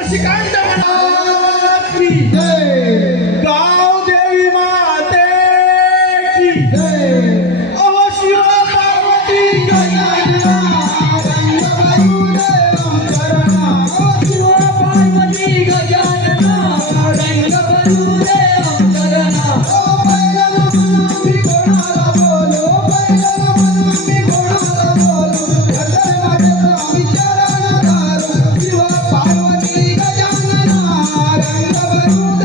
रसिकांत मनाची जय, गाव देवी माते की जय, अहो शिव पार्वती गजानना रंग भरून चरणा, अहो शिव पार्वती गजानना रंग भरून चरणा, अहो पहिला म्हणून मी कोणाला बोलो, पहिला म्हणून मी कोणाला बोलो, गजर माझ्या आम्ही चरण धरू, शिव पार्वती गजानना रंग भरून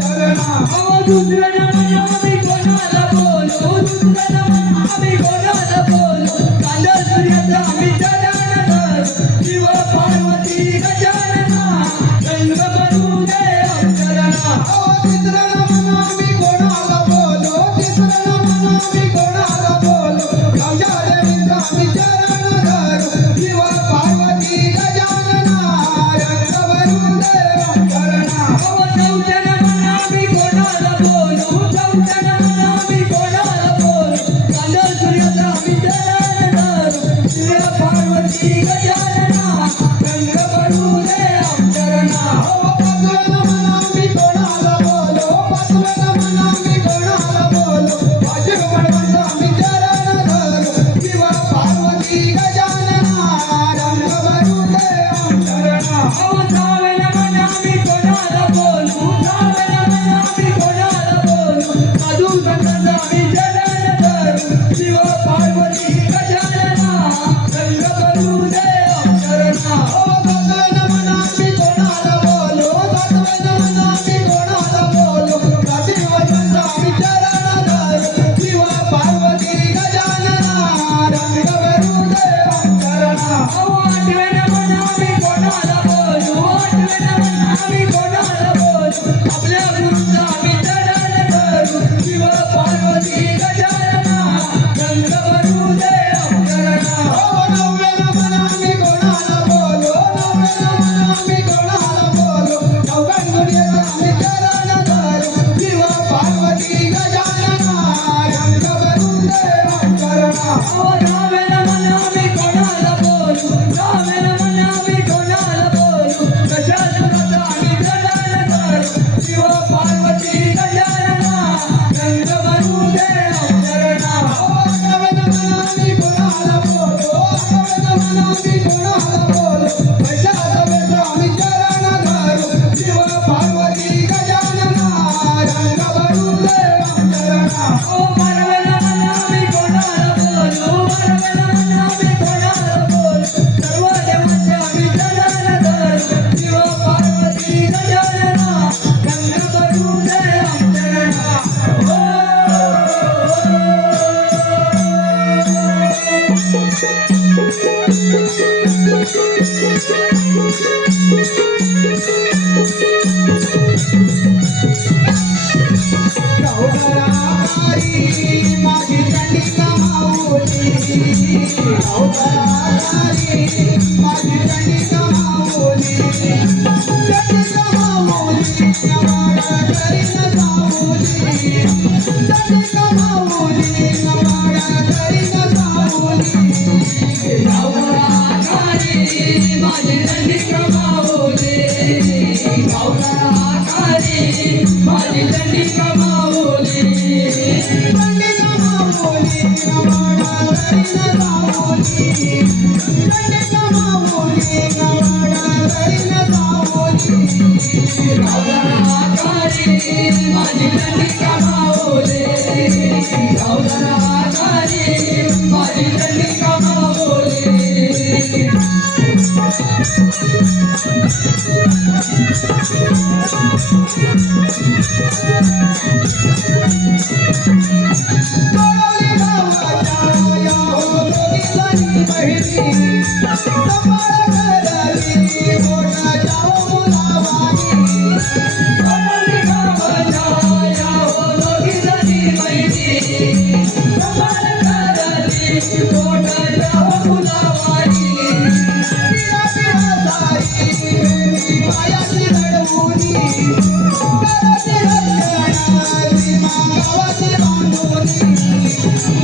चरणा, अहो दुसरं नाम आम्ही कोणाला बोलो, दुसरं नाम आम्ही कोणाला बोलो, कांदा सूर्याचा आम्ही चरण धरू, शिव पार्वती गजानना रंग भरून चरणा, अहो तिसरं नाम आम्ही कोणाला बोलो, तिसरं नाम आम्ही कोणाला बोलो, राजा देवीचा आम्ही चरण धरू, शिव पार्वती गजानना रंग भरून चरणा, अहो चौथ्या नाम आम्ही कोणाला बोलो, चौथ्या नाम आम्ही कोणाला बोलो, कांदा सूर्याचा आम्ही चरण धरू, शिव पार्वती गजानना रंग भरून चरणा, अहो पाचवं नाम आम्ही कोणाला बोलो, पाचवं नाम आम्ही कोणाला बोलो, वाजव बळवंत आम्ही चरण धरू, शिव पार्वती गजानना रंग भरून चरणा, अहो सहावं नाम आम्ही कोणाला बोलो, सहावं नाम आम्ही कोणाला बोलो, साधू संतांचा आम्ही चरण धरू, शिव पार्वती गजानना रंग भरून चरणा, अहो सातवं नाम आम्ही कोणाला बोलो, सातवं नाम आम्ही कोणाला बोलो, रात्री वचनचा आम्ही चरण धरू, शिव पार्वती गजानना रंग भरून चरणा, अहो आठवे नाम आम्ही कोणाला बोलो, आठवे नाम आम्ही कोणाला बोलो, आपल्या गुरूचा आम्ही चरण धरू, शिव पार्वती गजानना रंग भरून चरणा, अहो नववे नाम आम्ही कोणाला बोलो, नववे नाम आम्ही कोणाला बोलो, नवगणगुणेचा आम्ही चरण धरू, शिव पार्वती गजानना रंग भरून चरणा, अहो नववे नाम आम्ही कोणाला बोलो, नववे नाम आम्ही कोणाला बोलो, गजाननाचा आम्ही चरण धरू, शिव पार्वती गजानना रंग भरून चरणा, अहो अकरावे नाम आम्ही कोणाला बोलो, अकरावे नाम आम्ही कोणाला बोलो, वैशाखवेचा आम्ही चरण धरू, शिव पार्वती गजानना रंग भरून चरणा, अहो बारावे नाम आम्ही कोणाला बोलो, बारावे नाम आम्ही कोणाला बोलो, सर्व देवांचे आम्ही चरण धरू, शिव पार्वती गजानना रंग भरून चरणा, गावकरी माझी चंडिका माऊली, गावकरी माझी चंडिका माऊली, चंडिका माऊली नवाड करीन साऊली, चंडिका माऊली नवाड करीन साऊली, गावकरी माझी चंडिका माऊली, गावकरी माझी चंडिका माऊली, चंडिका माऊली नवाड करीन साऊली, चंडिका माऊली नवाड करीन साऊली, गावकरी माझी चंडिका माऊली, गावकरी माझी चंडिका माऊली, डोळी गावाच्या या हो दोघीजणी बहिणी, कपाळ करली बोटाच्या मुलावानी, डोळी गावाच्या या हो दोघीजणी बहिणी, कपाळ करली बोटाच्या मुलावानी, पिया पिया सारी मायाची रडवुनी, कराची रचना गावाची बांधुनी,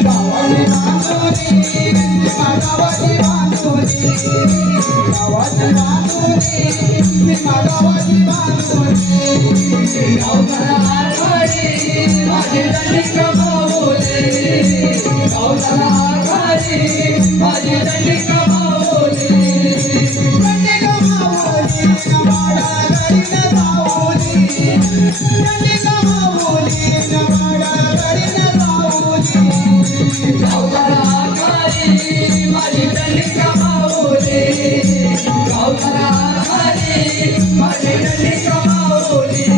गावाची बांधुनी, गावाची बांधुनी, गावाची बांधुनी, गावाची बांधोली गावताला आघाडी माझी दंडी कमावली गावताला आघाडी माझी दंडी कमावली दंडी कमावली नवाडा करीन जाऊली दंडी कमावली नवाडा करीन जाऊली गावताला आघाडी माझी दंडी कमावली गावताला आघाडी माझी दंडी कमावली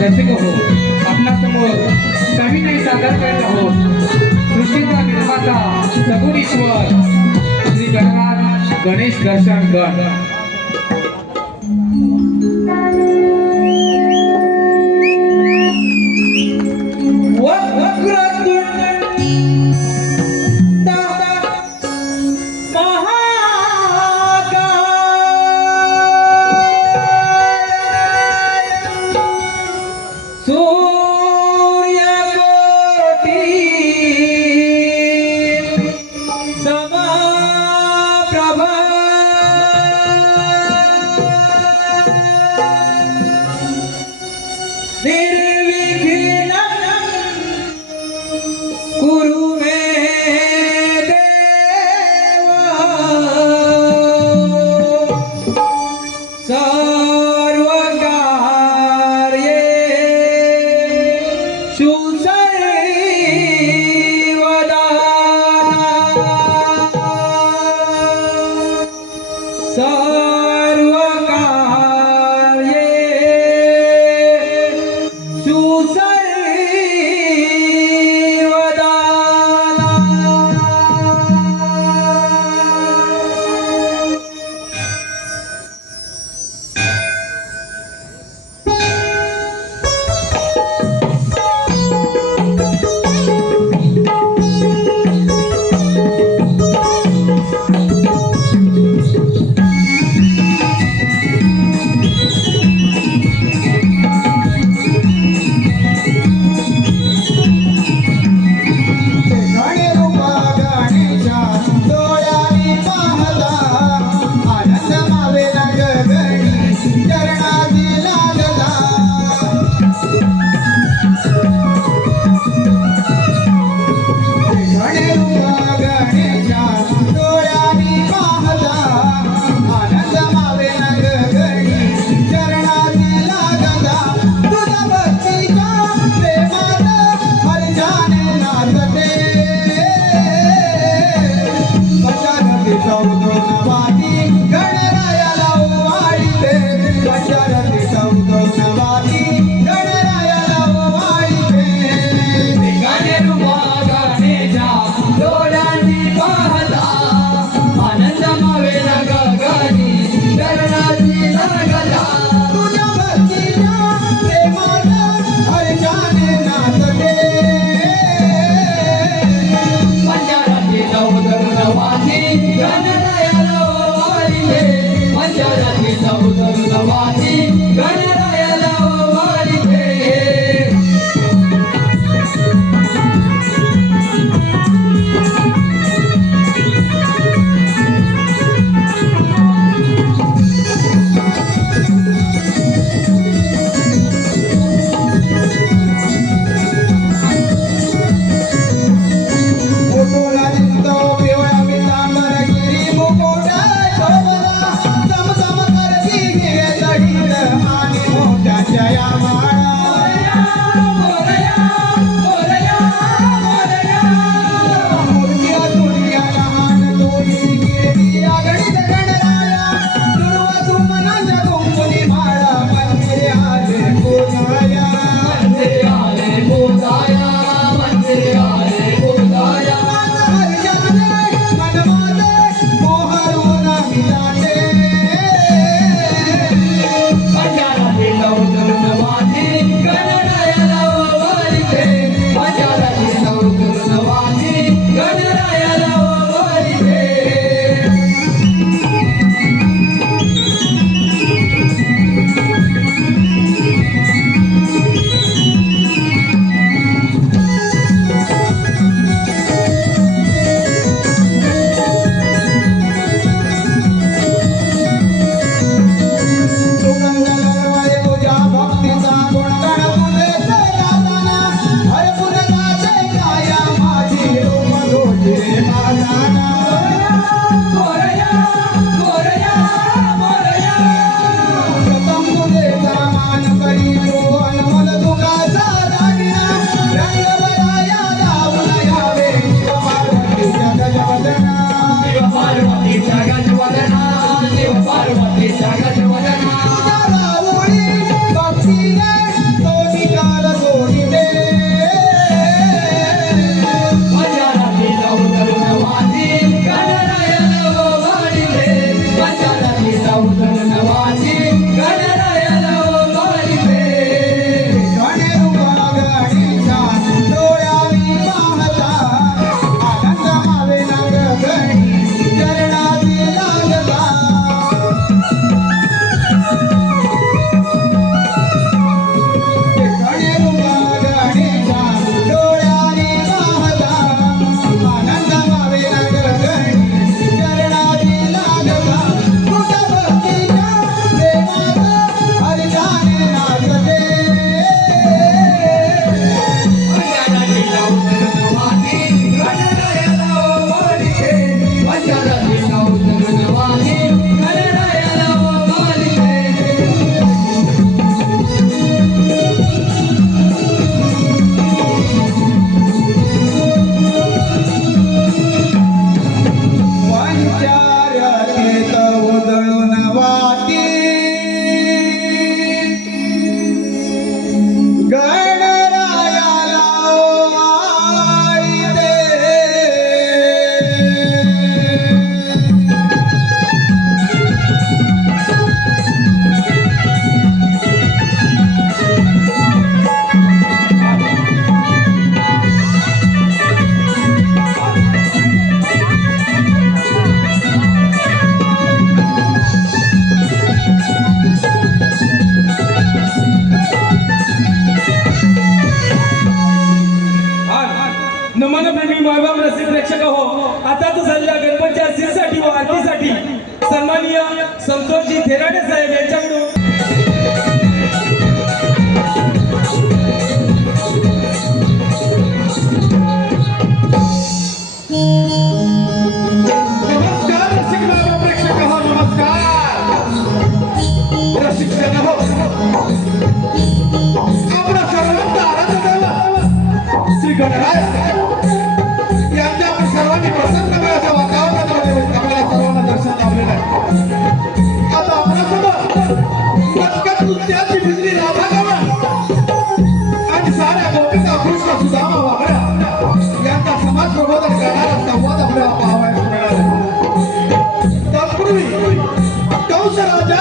रसिक हो आपणासमोर कवी नाही सादर करत आहोत सृष्टीचा निर्माता सगुण ईश्वर श्री गणराज गणेश दर्शन गण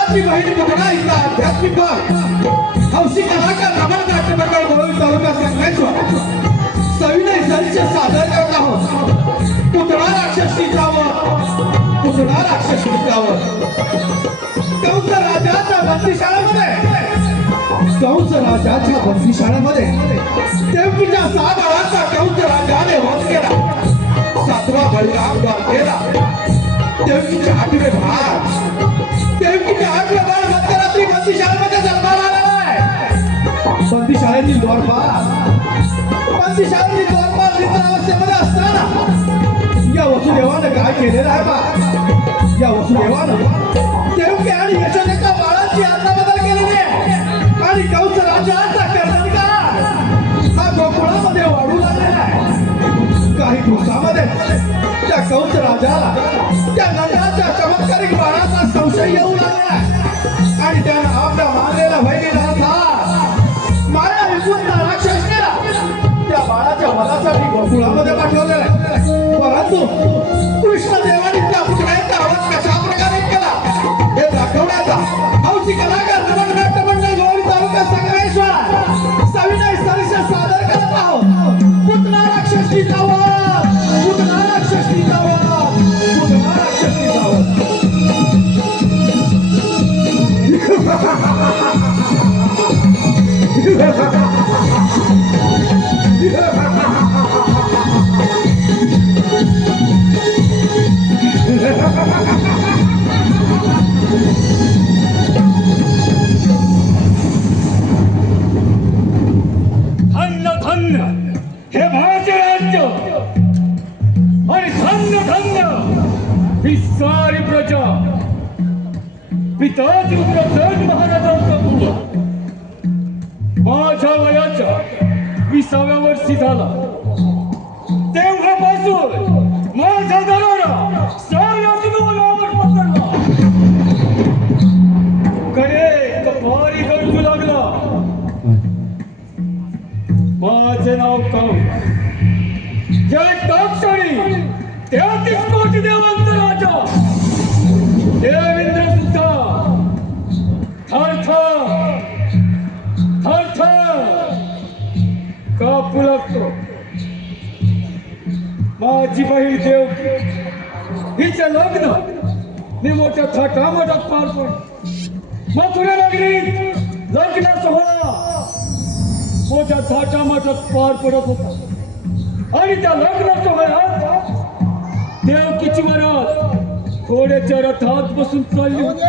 माझी बहीण पुतळा इथला आध्यात्मिक हौशी कलाकार रमण नाट्यमंडळ म्हणून तालुका संगमेश्वर सविनय दृश्य सादर करत आहोत. पुतळा राक्षस टिकावं, पुतळा राक्षस टिकावं. कंस राजाच्या बंदीशाळेमध्ये, कंस राजाच्या बंदीशाळेमध्ये देवकीच्या 6 बाळांचा कंस राजाने वध केला. 7वा बळीराम द्वारकेला देवकीचे 8वे भाग, देवकीचे 8वे बाळ मध्यरात्री बंदीशाळेमध्ये जन्माला आलेला आहे. बंदीशाळेतील द्वारपाल, बंदीशाळेतील द्वारपाल निद्रावस्थेमध्ये असताना या वसुदेवानं काय केलेलं आहे बा? या वसुदेवानं देवकी आणि यशोदेच्या बाळांची अदलाबदल केलेली आहे आणि कंस राजाचा कर्णविकार हा गोकुळामध्ये वाढू लागलेला आहे. काही दिवसामध्ये त्या कंस राजाला त्या नंदाच्या चमत्कारिक बाळाचा संशय येऊ लागला आणि त्यानं आपल्या मारलेला बहिणीला माया विकून राक्षस केला. त्या बाळाच्या वधासाठी गोकुळामध्ये पाठवलेला आहे. परंतु कृष्णदेवाने त्या पुतळ्याचा आवाज कशा प्रकारे केला हे दाखवण्याचा हौशी कलाकार रमण नाट्यमंडळ गोवळी तालुका संगमेश्वर सविनय दृश्य सादर करत आहोत. पुतळा राक्षस टिकावं, पुतळा राक्षस टिकावं, पुतळा राक्षस टिकावं. धन्य धन्य हे माझे राज्य आणि धन्य धन्य ही सारी प्रजा. पिताजी उग्रसेन महाराजांचा मुलगा माझ्या वयाच्या 20व्या वर्षी झाला. तेव्हापासून माझा दरारा साऱ्या जीवनावर पसरला. कडे कपारी गरजू लागला. माझे नाव कंस, जय टाक्षणी तेहतीस कोटी देवांचा राजा. देवेंद्र सुद्धा थरथर थरथर कापू लागतो. माझी बहीण देवकी हिचे लग्न मी मोठ्या थाटामाटात पार पडले. मथुरा नगरीत लग्न सोहळा मोठ्या थाटामाटात पार पडत होता आणि त्या लग्न सोहळ्यात देवकीची वरात घोड्याच्या रथात बसून चालली होती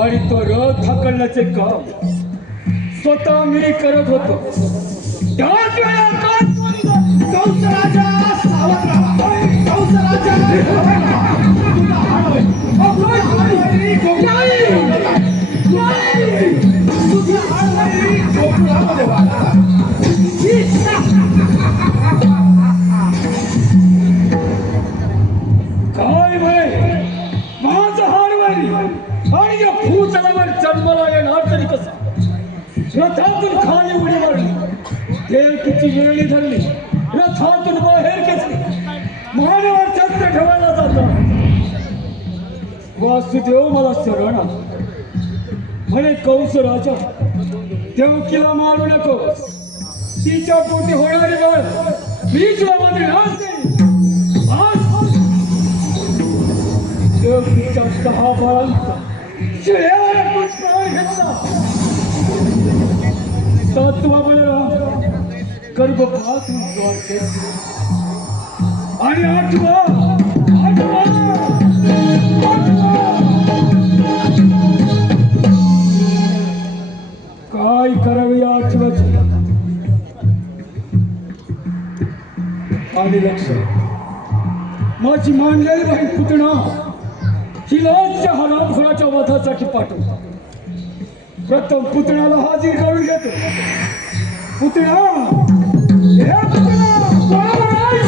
आणि तो रथ हाकलण्याचे काम स्वतः मी करत होतो. त्याच वेळा कंस राजा सावध राहा. कंस राजा तुला हाणोय. तुझी हाणवैरी गोकुळामध्ये वाढला. काय म्हणे माझं हारवारी आणि या भूतलावर जन्माला येणार तरी कसा? रथातून खाली उडी मारली, देवकीची वेळी धरली, रथातून बाहेर घेतली, मानेवर शस्त्र ठेवायला जातात. वासुदेव मला शरण आला. म्हणे कंस राजा देवकीला मारू नको, तिच्या पोटी होणारी बाळ मी तुला मध्ये राहते. देवकीच्या 6 बाळांचा शिळेवर प्राण घेतला. 7वा बळीराम गर्भपात द्वारकेत आणि 8वा काय करावे या 8व्याची आणि लक्ष माझी मानलेली बहीण पुतणा हिलाच्या हरामखोराच्या वधासाठी पाठवतो. प्रथम पुतण्याला हाजीर करून घेतो. पुतणा हे पुतणा बरोबर आहे.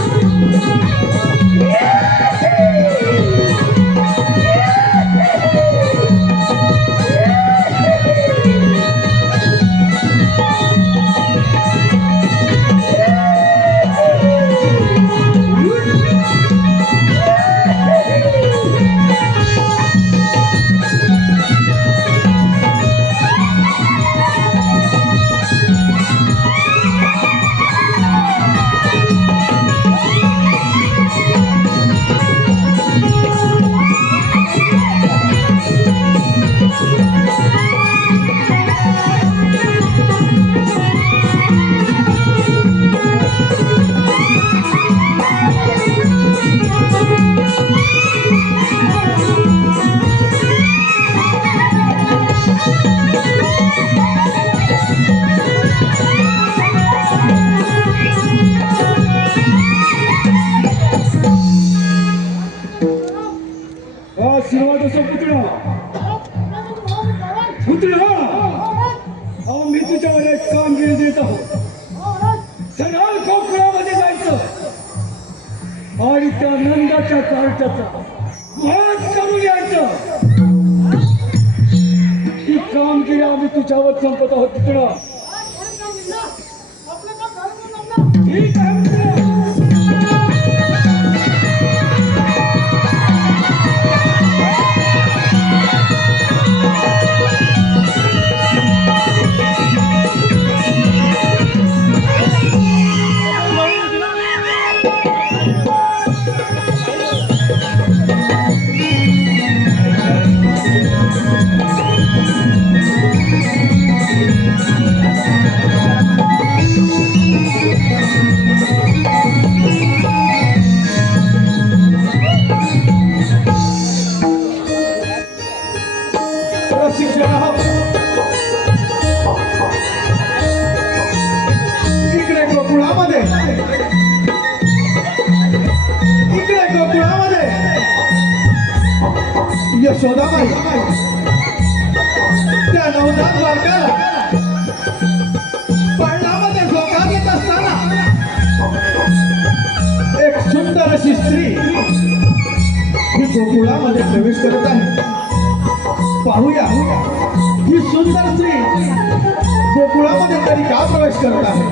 अहो मी तुझ्यावर एक कामगिरी देत आहोत. सरळ कोकणामध्ये जायचं आणि त्या नंदाच्या कार्टाचा वध करून यायचं. ही कामगिरी आम्ही तुझ्यावर संपत आहोत तिकडं. ठीक आहे मित्र. इकडे गोकुळामध्ये यशोदाबाई त्या नवजात बालकाला पाळण्यामध्ये झोका देत असताना एक सुंदर अशी स्त्री ही गोकुळामध्ये प्रवेश करत आहे. पाहूया ही सुंदर स्त्री गोकुळामध्ये तरी का प्रवेश करत आहे.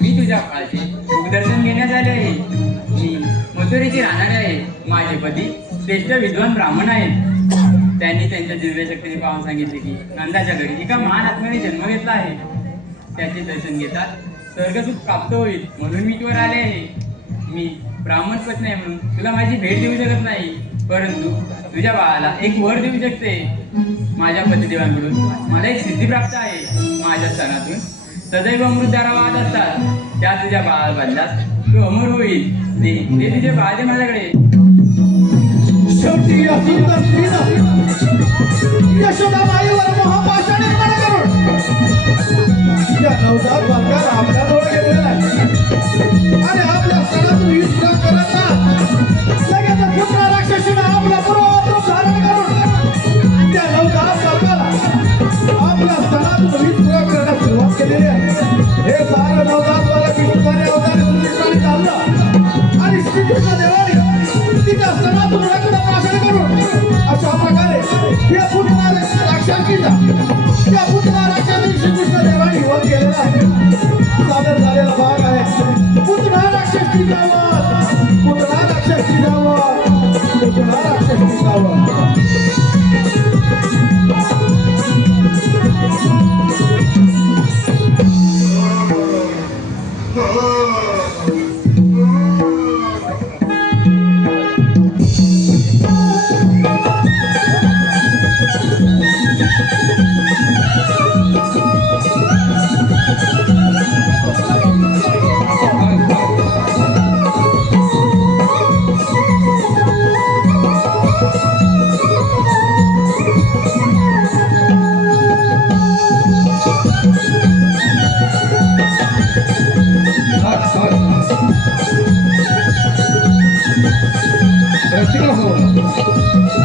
मी तुझ्या काळजी दर्शन घेण्यास आले आहे. मी मथुरेची राहणारे आहे. माझे पती श्रेष्ठ विद्वान ब्राह्मण आहेत. त्यांनी त्यांच्या दिव्य शक्तीने पाहून सांगितले की नंदाच्या घरी एका महान आत्म्याने जन्म घेतला आहे. त्याचे दर्शन घेतात स्वर्गसुख प्राप्त होईल म्हणून मी तुवर आले आहे. मी ब्राह्मण पत्नी आहे म्हणून तुला माझी भेट देऊ शकत नाही, परंतु तुझ्या बाळाला एक वर देऊ शकते. माझ्या पतिदेवांकडून मला एक सिद्धी प्राप्त आहे. माझ्या स्तनातून सदैव अमृतधारा वाहत असतात. त्या तुझ्या बाळाला बांधल्यास तू अमर होईल. ते तुझे बाळ दे माझ्याकडे. शेवटी या सुंदर स्त्रीनं यशोदाबाईवर मोहपाशा निर्माण करून या नवजात बालकाला आपल्याजवळ घेतलेला आहे आणि आपल्या सणातून हिंसा करता लगेच पुत्र राक्षसीनं आपला पूर्वरूप धारण करून त्या नवजात बालकाला आपल्या सणातून हिंसा करण्यास सुरुवात केलेली आहे. हे सारं नवजात बालक विष्णूने अवतारी सुनिष्ठाने चाललं आणि श्रीकृष्ण देवाने तिच्या सणातून रक्तप्राशन करून अशा प्रकारे या पुतना राक्षसीचा श्रीकृष्ण देवाने वध केलेला आहे. सादर झालेला भाग आहे पुतना राक्षसीचा वध. पुतना राक्षसीचा वध. पुतना राक्षसीचा वध.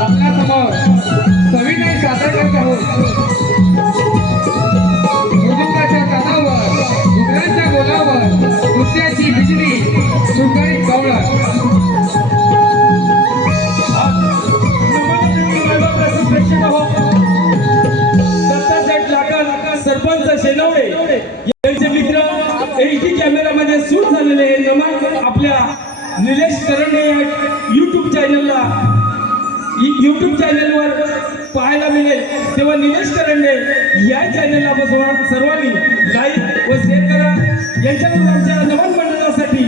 आपल्यासमोर सविनय सादर करत आहोत. मृदुंगाच्या कानावर, घुगराच्या बोलावर, नृत्याची बिजली, सुंदरी कवळं. सरपंच शेनवडे यांचे मित्र एचडी कॅमेरामध्ये शूट झालेले हे नमन आपल्या निलेश करंडे यूट्यूब चॅनलवर पाहायला मिळेल. तेव्हा निलेश करंडे या चॅनलला सर्वांनी लाईक व शेअर करा. यांच्याकडून आमच्या नमन मंडळासाठी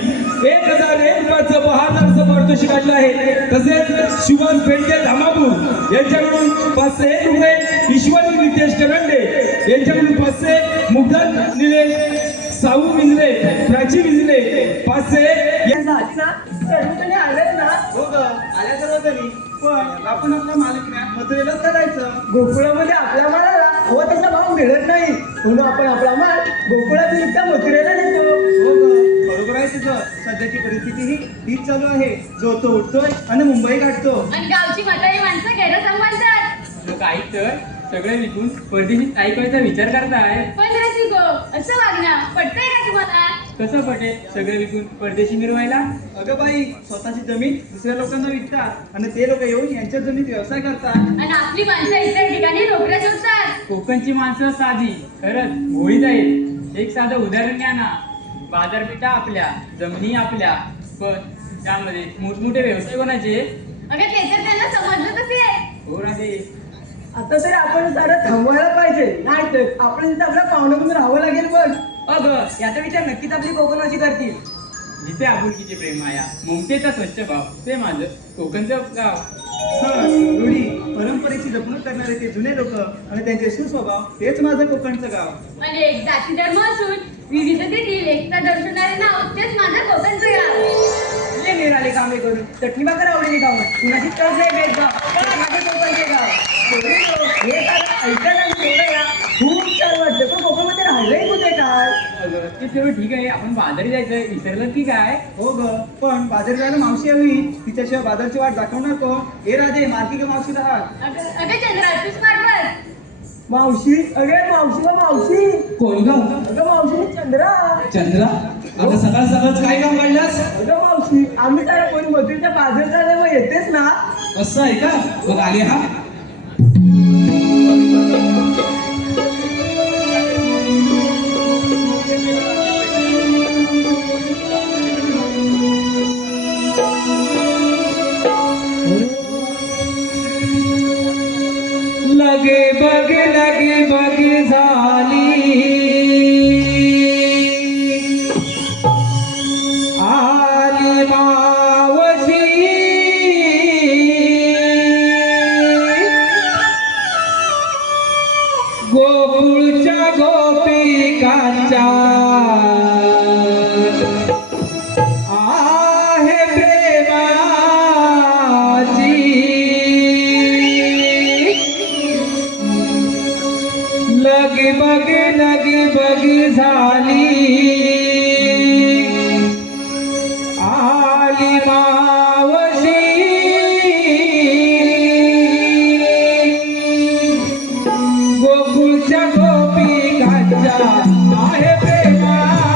1001 रुपयाचं बहादरचं पारितोषिक काढलं आहे. तसेच शिवान पेंटे धामापूर यांच्याकडून 501 रुपये, ईश्वरी नितेश करंडे यांच्याकडून 500, मुग्धन निलेश, साऊ विंजरे, प्राची विंजरे 500. सर्वजणी आलेत ना? हो ग, आल्या सर्वजणी. पण आपण आपल्या मालकीने मथुरेलाच करायचं. गोकुळामध्ये आपल्या मालाला हवा तसा भाव मिळत नाही म्हणून आपण आपला माल गोकुळात निघता मथुरेला नेतो. हो ग, बरोबर आहे तुझं. सध्याची परिस्थिती ही तीच चालू आहे. जो तो उठतोय आणि मुंबई गाठतो. आणि गावची म्हातारी माणसं गैर सांभाळतात. लोक ऐक तर सगळं विकून परदेशी ऐकायचा विचार करताय. पण रसिको, असं वागणं पटतंय का तुम्हाला? कसं पटेल सगळं विकून परदेशी मिरवायला? अगं बाई, स्वतःची जमीन दुसऱ्या लोकांना विकतात आणि ते लोक येऊन यांच्या जमिनीत व्यवसाय करतात. आणि आपली माणसं इतर ठिकाणी नोकऱ्या शोधतात. कोकणची माणसं साधी खरंच भोळीत आहेत. एक साधं उदाहरण घ्या ना. बाजारपेठा आपल्या, जमिनी आपल्या, पण त्यामध्ये मोठमोठे व्यवसाय कोणाचे? अगं ते तर त्यांना समजलं कसे? हो राधे. आता तरी आपण सारं थांबवायला पाहिजे, नाही तर आपण तिथे आपल्या पाहुण्याकडून राहावं लागेल. बघ अगं याचा विचार नक्कीच आपली कोकणवासी करतील. जिथे आपुलकीचे प्रेम माया, ममतेचा स्वच्छ भाव, ते माझं कोकणचं गाव. सण, रूढी, परंपरेची जपणूक करणारे ते जुने लोक आणि त्यांचे सुस्वभाव, तेच माझं कोकणचं गाव. अनेक जाती धर्म असून विविधतेतील एकता दर्शवणारे नाव, तेच माझं कोकणचं गाव. ये निराले कामे करून चटणी भाकर आवडीने खावं, कुणाची कर्ज आहे भेदभाव, तर माझे कोकणचे गाव. हे सारं ऐकायला आणि बोलायला खूप छान वाटतं, पण कोकणमध्ये राहिलंय कुठे काय? अगं ते सर्व ठीक आहे, आपण बाजारी जायचंय, विसरलं की काय? हो ग, पण बाजारी जायला मावशी हवी. तिच्याशिवाय बाजारची वाट दाखवणार कोण? हे राधे, मार्गी का मावशी राहत. अगं चंद्रा, तूच मारवर. मावशी, अगे मावशी ग मावशी. कोण ग? अगं मावशी चंद्रा. चंद्रा, आता सकाळ सकाळच काय काम काढलास? अगं मावशी, आम्ही त्याला कोणी मजुरीच्या बाजार झाल्यावर येतेच ना. असं आहे का? मग आली हा. लगे बग झाली आली मावशी गोकुळच्या गोपिकांच्या आहे प्रेमाची लगे बग झाली आली मावशी गोकुळच्या गोपिकांच्या आहे प्रेमाची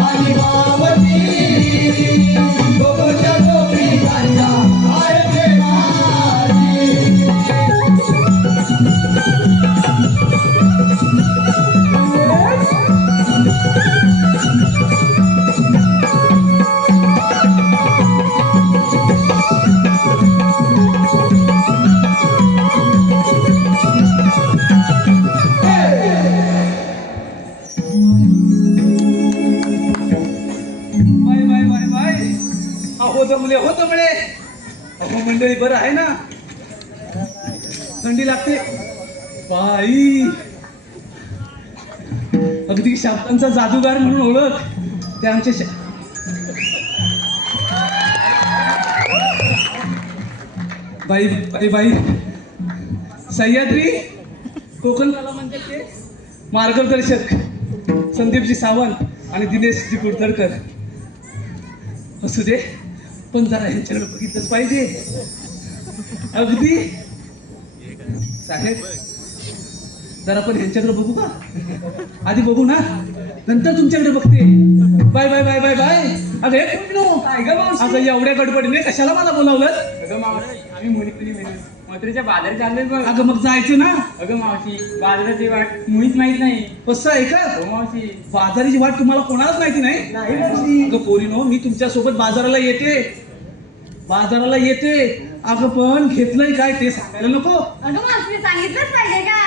आली मावशी बाय बाय. अहो जमले हो जमले. अहो मंडळी बरं आहे ना. थंडी लागते बाई. अगदी शब्दांचा जादूगार म्हणून ओळख ते आमचे बाई बाई बाई. सह्याद्री कोकण कला मंदिरचे मार्गदर्शक संदीपजी सावंत आणि दिनेशजी कुडतरकर. असू दे पण जरा ह्यांच्याकडे बघितलंच पाहिजे. अगदी साहेब जरा पण ह्यांच्याकडे बघू का? आधी बघू ना नंतर तुमच्याकडे बघते. Bye bye bye bye bye. अगं हे काय ग मावशी? अगं एवढ्या गडबडीने कशाला मला बोलावलं? अगं मावशी आम्ही मुली मिळून मथुरेच्या बाजारात चाललोय बघ. अगं मग जायचं ना. अगं मावशी बाजाराची वाट मुळीच माहित नाही. कसं आहे का? हो मावशी. बाजाराची वाट तुम्हाला कोणालाच माहिती नाही? नाही मावशी. अगं पोरीनो मी तुमच्या सोबत बाजाराला येते. अगं पण घेतलंय काय ते सांगायला नको? अगं मावशी सांगितलंच पाहिजे का?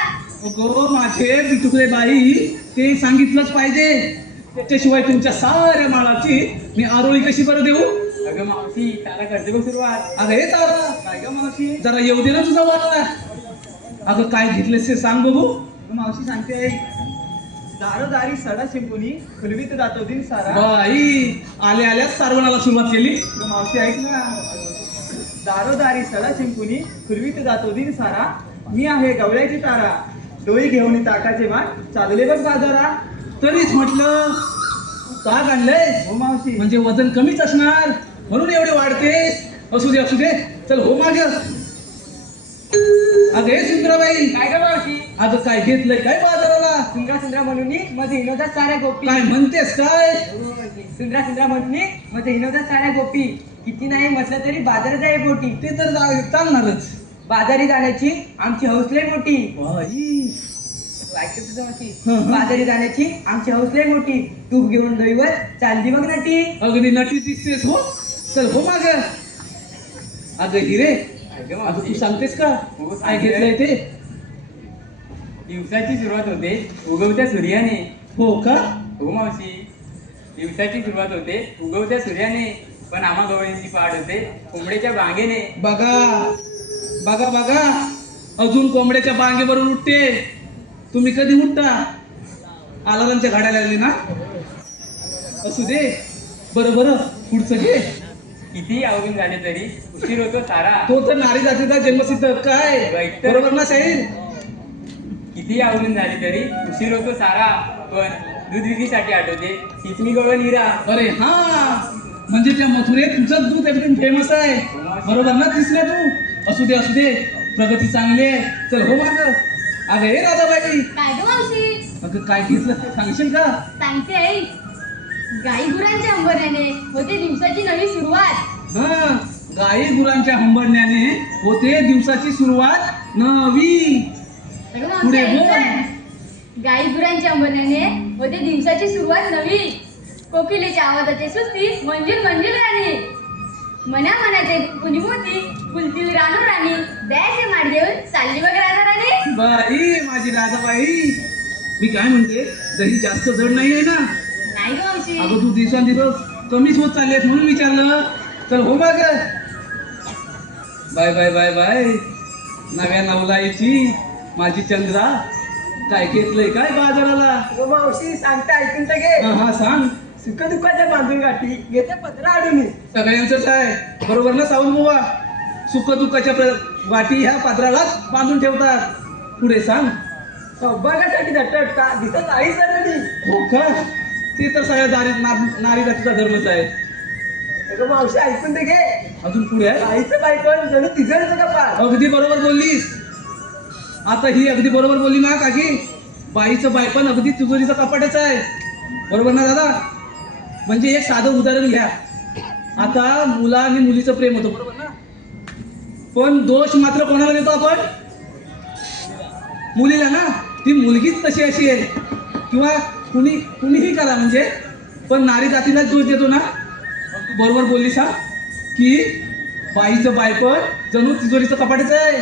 अगं माझे बिटुकले बाई ते सांगितलंच पाहिजे. त्याच्याशिवाय तुमच्या साऱ्या माळाची मी आरोळी कशी बरं देऊ? अगं मावशी तारा करते बघ सुरुवात. अगं हे तारा काय ग मावशी? जरा येऊ दे ना तुझा वाटला. अगं काय घेतलेस ते सांग बघू. मावशी सांगते दारोदारी सडा शिंपुनी खुलवीत जातो दिन सारा. बाई आल्या आल्याच सारवणाला सुरुवात केली. मावशी ऐक ना. दारोदारी सडा शिंपुनी खुलवीत जातो दिन सारा. मी आहे गवळ्याची तारा डोळी घेऊन ताकाचे मान चालले बघ बाजारा. तरीच म्हटलं ताक आणलंय हो मावशी. म्हणजे वजन कमीच असणार म्हणून एवढे वाढते. असू दे चल हो माग. अगं हे सुंदराबाई काय ग मावशी? अगं काय घेतलंय काय बाजाराला? सुंदरा म्हणून मध्ये हिनवतात साऱ्या गोपी. काय म्हणतेस काय? सुंदरा म्हणून मध्ये हिनवतात साऱ्या गोपी. किती नाही म्हटलं तरी बाजारात आहे पोटी. ते तर चालणारच. बाजारी जाण्याची आमची हौसले मोठी. बाई ऐकते तुझं मावशी? हं. बाजारी जाण्याची आमची हौसले मोठी. तूप घेऊन दहीवर चालली बघ नटी. अगदी नटी दिसतेस हो. चल हो माग. अगं हिरे अगं अगं तू मावशी सांगतेस का हो, काय सांगते. घेतलंय ते? दिवसाची सुरुवात होते उगवत्या सूर्याने. हो का? हो मावशी दिवसाची सुरुवात होते उगवत्या सूर्याने पण आम्हा गवळींची पाड होते कोंबड्याच्या बांगेने. बघा बघा बघा अजून कोंबड्याच्या बांगेवरून उठते. तुम्ही कधी उठता? अलारामच्या घड्या लागली ना. असू दे बरं पुढचं घे. कितीही अवगुण झाले तरी उशीर होतो सारा. तो तर नारी जातीचा जन्मसिद्ध हक्क आहे. बरोबर ना साहेब? कितीही अवगुण झाले तरी उशीर होतो सारा पण दूध विक्रीसाठी आठवते सिचमी गवळ नीरा. अरे हा म्हणजे त्या मथुरेत तुझं दूध एकदम फेमस आहे. बरोबर ना दिसल्या तू? असू दे प्रगती चांगली आहे. चल हो माग. अगं हे राधाबाई काय ग मावशी? अगं काय घेतलं ते सांगशील का? सांगते आई. गाई गुरांच्या अंबरण्याने होते दिवसाची नवी सुरुवात. हा गाई गुरांच्या हंबरण्याने होते दिवसाची सुरुवात नवी. अगं मावशी पुढे ऐक बोल. तर. गाई गुरांच्या अंबरण्याने होते दिवसाची सुरुवात नवी. कोकिलेच्या आवाजाचे सुस्ती मंजिल राणी. मनाचे कुणी मोती फुलतील रानू राणी. द्यायचे माठ घेऊन चालली बघ राधा राणी. बाई माझी राधाबाई मी काय म्हणते दही जास्त जड नाही आहे ना? नाही ग मावशी. अगं तू दिवसांदिवस कमीच होत चाललेस म्हणून विचारलं. चल हो माग. बाय नव्या नवलाईची माझी चंद्रा काय घेतलंय काय बाजाराला? ग मावशी सांगते ऐकून तर घे. हा सांग. सुख दुःखाच्या बांधून गाठी येते पत्र आडून. सगळ्यांचंच आहे बरोबर ना सावंत बुवा? सुख दुःखाच्या वाटी ह्या पात्रालाच बांधून ठेवतात. पुढे सांग. सौभाग्यासाठी झटटता दिसत आई सरणी. हो का? ते तर सगळ्या नारी जातीचा धर्मच आहे. ग मावशी ऐकून तर घे. अजून पुढे आहे. आईचं बायकोन जणू तिजडचं कपाळ. अगदी बरोबर बोललीस. आता ही अगदी बरोबर बोलली ना काकी. बाईचं बायपण अगदी तिजोरीचं कपाटच आहे. बरोबर ना दादा? म्हणजे एक साधं उदाहरण घ्या. आता मुला आणि मुलीचं प्रेम होतं बरोबर ना? पण दोष मात्र कोणाला देतो आपण? मुलीला ना. ती मुलगीच तशी अशी आहे किंवा कुणीही करा म्हणजे पण नारी जातीलाच दोष देतो ना. बरोबर बोललीस हा की बाईचं बायपण जणू तिजोरीचं कपाटच आहे.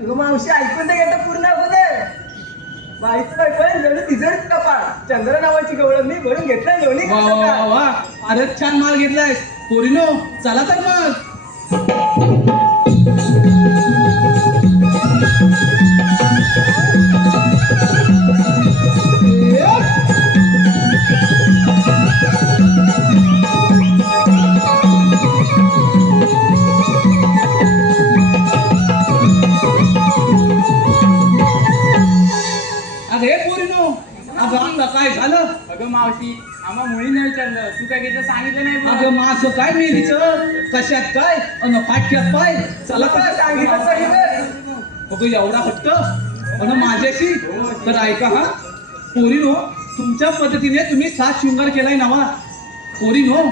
ग मावशी ऐकून तर घेतो पूर्ण अगोदर. बाईचं बायको जणू तिजड कपाळ चंद्र नावाची गवळण मी भरून घेतलंय लोणी वा वा वा वा अरे छान माल घेतलायस पोरीनो चला तर मग अगं हे पोरीनो अगं आता काय झालं अगं मावशी आम्हा मुलीने विचारलं तू काय घेतलं सांगितलं नाही बघ. अगं माझं काय मेलीचं कशात काय अन फाटक्यात पाय चला तर सांगितलं सांगितलं अगं एवढा हट्ट अन माझ्याशी तर ऐका हा पोरीनो तुमच्या पद्धतीने तुम्ही 7 शृंगार केलाय नवा पोरीनो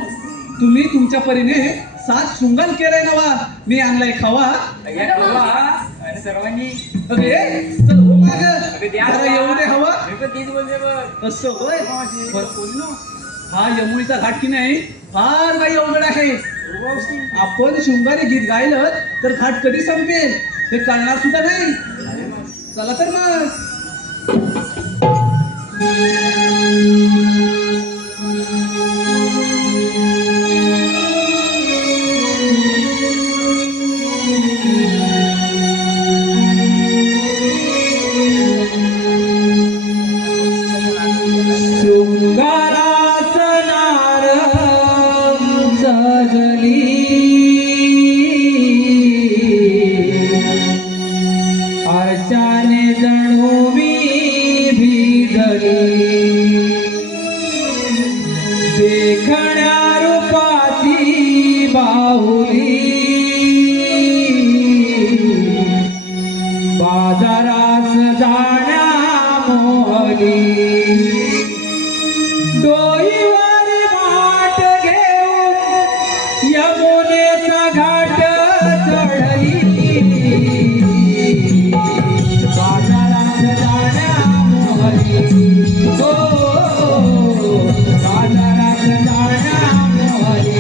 तुम्ही तुमच्या परीने 7 शृंगार केलाय नवा मी आणलाय खावा अगं बाबा, आणि सर्वांनी अरे चल हो माग अगं द्या जरा येऊ दे हवा मी पण तेच बोलते बघ असं होय बरं, पोरीनो हा यमुनीचा घाट की नाही फार काही अवघड आहे आपण शृंगारी गीत गायलं तर घाट कधी संपेल हे कळणार सुद्धा नाही चला तर मग शृंगारास नार सजली आरशाने जणू मी भिजली देखण्या रूपाची बाहुली बाजारास जाण्या मोहली डोईवारी घाट घेऊन यमुनेचा घाट चढली बाजारात जाण्या मोहली हो बाजारात जाण्या मोहली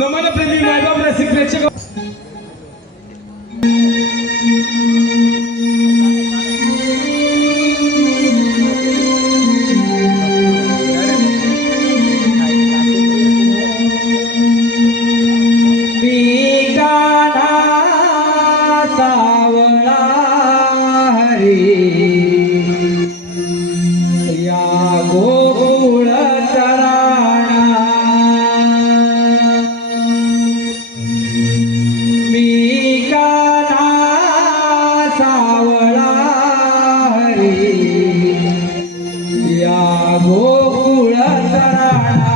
नमन प्रेमी मायबाप रसिक प्रेक्षक सावळा हरी या गोकुळ तराणा मी काना सावळा हरी या गोकुळ तराणा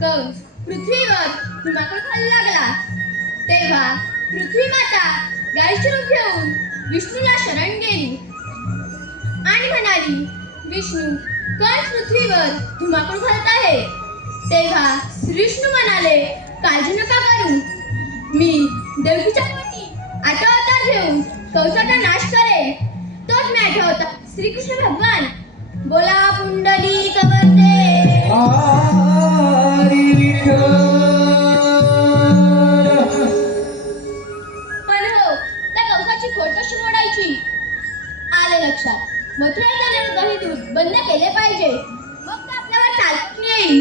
कंस पृथ्वीवर हिमाकडे खायला लागला तेव्हा पृथ्वी माता गायीचे रूप घेऊन विष्णूला शरण गेली आणि म्हणाली, विष्णू कंस पृथ्वीवर धुमाकूळ घालत आहे. तेव्हा विष्णू म्हणाले, काळजी नका करू, मी देवकीच्या पोटी 8 अवतार घेऊन कंसाचा नाश करेन. तोच मी 8 अवतार श्रीकृष्ण भगवान. बोला पुंडलिक वरदे. पण हो, त्या कंसाची खोड कशी मोडायची? आले लक्षात. मथुरेत जाणारे दही दूध बंद केले पाहिजे, मग ते आपल्यावर चालत येईल.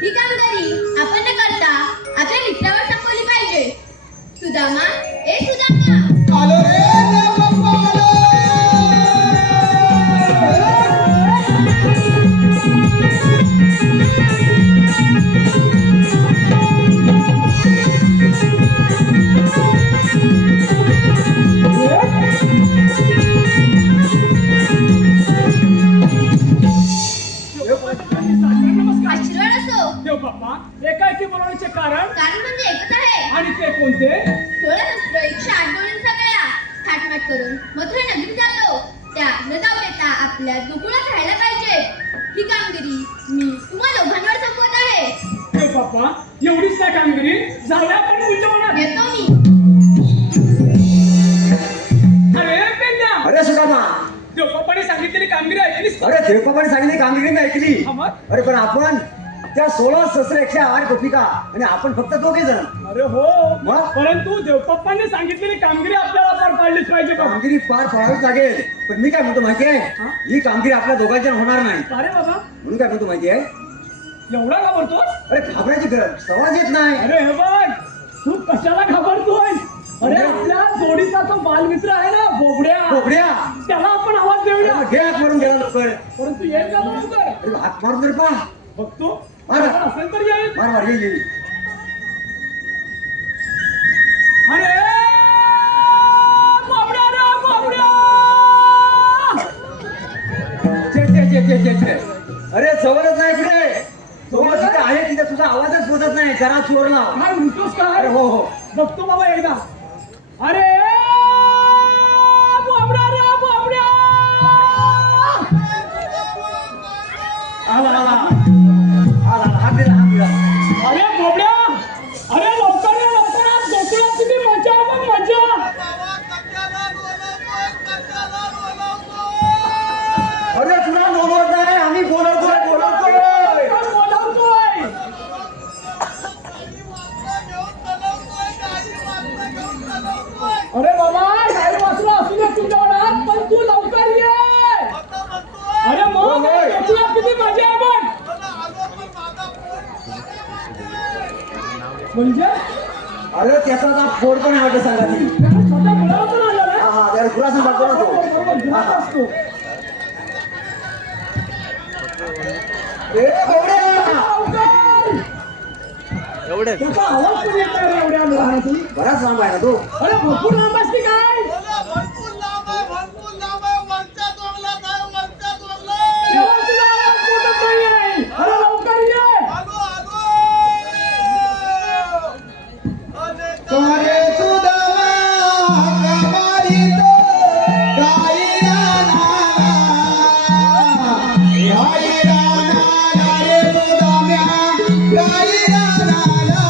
ही कामगिरी आपण न करता आपल्या मित्रावर सोपवली पाहिजे. सुदामा, ए सुदामा, आलो रे देवबाप्पा, आलो. आशीर्वाद असो. देव बाप्पा एकाएकी बोलवण्याचे कारण कारण म्हणजे एकच आहे. आणि ते कोणते? 16 शस्त्र 108 गोळ्यांचा वेळा थाटमाट करून मथुरा नगरीत जातो. त्या न जाऊ देता आपल्या गोकुळात राहायला पाहिजे. ही कामगिरी मी तुम्हा दोघांवर सोपवत आहे. देव बाप्पा एवढीच ना कामगिरी झाल्या पण तुमच्या मनात येतो मी. अरे पेन्या, अरे सुदामा, देव बाप्पाने सांगितलेली कामगिरी ऐकलीस का? अरे देवबापाने सांगितली कामगिरी मी ऐकली. हा मग? अरे पण आपण त्या 16 शस्त्र 108 गोपिका आणि आपण फक्त 2 जण. अरे हो, मग? परंतु देवबाप्पाने सांगितलेली कामगिरी आपल्याला पार पाडलीच पाहिजे बघ. कामगिरी पार पाडावीच लागेल. पण मी काय म्हणतो माहिती आहे, हा? ही कामगिरी आपल्या दोघांच्या होणार नाही. अरे बाबा म्हणून काय म्हणतो माहिती आहे, एवढा घाबरतोस? अरे घाबरायची गरज सवाल येत नाही. अरे हे बघ, तू कशाला घाबरतोय? अरे आपल्या जोडीचा तो बालमित्र आहे ना बोबड्या, बोबड्या, त्याला आपण आवाज देऊया. घे हात मारून गेला लवकर. परंतु येईल का लवकर? अरे हात मारून तरी पहा. बघतो मार. असेल तर येईल. मार मार ये ये. अरे बोबड्या रे बोबड्या. छे. अरे जवळच नाही कुठे, जवळ तिथे आहे तिथे तुझा आवाजच पोचत नाही. जरा चोर लाव. काय म्हणतोस काय? अरे हो हो. बघतो बाबा एकदा. अरे बोबड्या रे बोबड्या. आला आला आला. हात दिला हात दिला. अरे बोबड्या, अरे लवकर ये लवकर. आज गोकुळात किती मजा आहे बघ, मजा. अरे तुला बोलवत नाही, आम्ही बोलवतोय. कोण बोलावतोय? अरे बाबा गाडी वाचला असू दे तुझ्या वडात, पण तू लवकर ये. अरे मग गोकुळात किती मजा आहे बघ. म्हणजे अरे त्याचा ना फोड पण आहे वाटतं सांगा ती. त्याला स्वतः बोलावतो ना आलेला. हा त्याला खुलासा सांगतो ना बरोबर, तो. घरात हा. असतो. ए बोबड्या. त्याचा आवाज पण येत नाही रे एवढ्या लहानातून. बराच लांब आहे ना तो. अरे भरपूर लांब असते काय? तेव्हा तुला आवाज पोचत नाहीये. अरे लवकर ये. अरे सुदामा, कमालीत गाईला नाला, गाईला नाला रे सुदाम्या, गाईला नाला.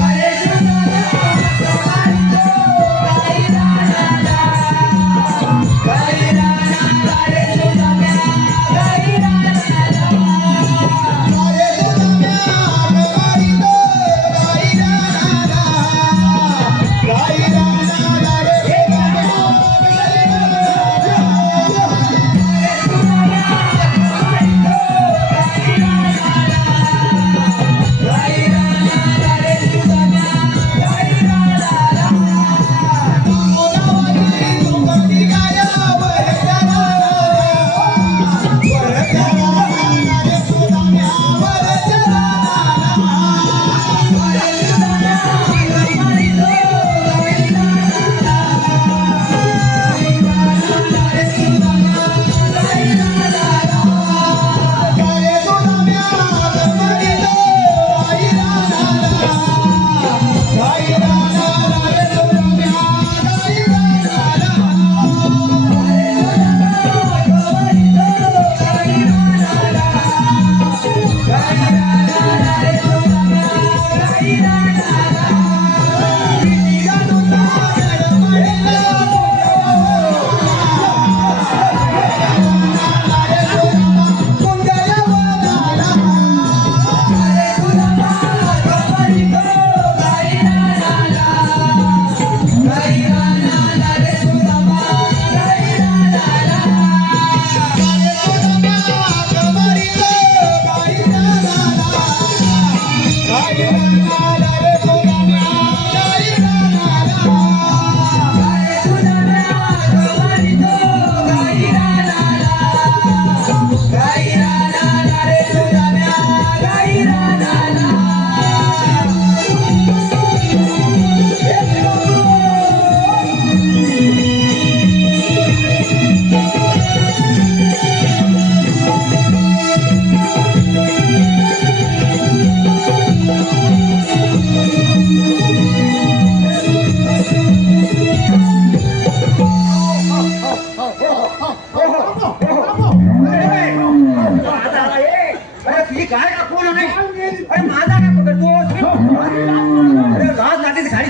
अरे सुदामा, कमालीत गाईला नाला, गाईला नाला रे सुदाम्या, गाईला नाला. अरे सुदाम्या, कमालीत गाईला नाला, गाईला नाला रे सुदाम्या, गाईला नाला.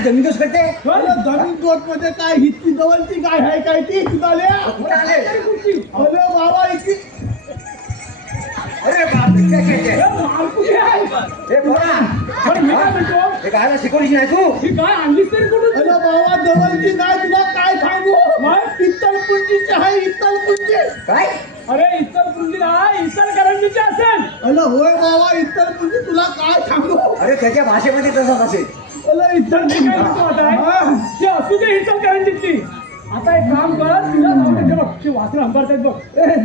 जमीन दोष करते अरे जमीन दोत मध्ये काय हितकी जवळची काय आहे काय ती तुझाल्या कुठे आले अरे बाबा इतकी अरे बापरे काय खेळते माल कुठे आहे हे बोला पण मी काय म्हणतो हे काय शिकवलीची नाही तू ही काय आणलीस तरी कुठून अरे बाबा जवळची नाही तुला काय सांगू इत्तलकुंजीची आहे इत्तलकुंजी काय अरे इचलकरंजीला इचलकरंजीची असेल अरे होय बाबा इत्तलकुंजी तुला काय सांगू अरे त्याच्या भाषेमध्ये तसंच असेल अरे मी काय म्हणतो आता हा. ती असू दे इचलकरंजीची आता एक काम कर तिला जाऊ दे ते बघ ती वासरं अंबरतात बघ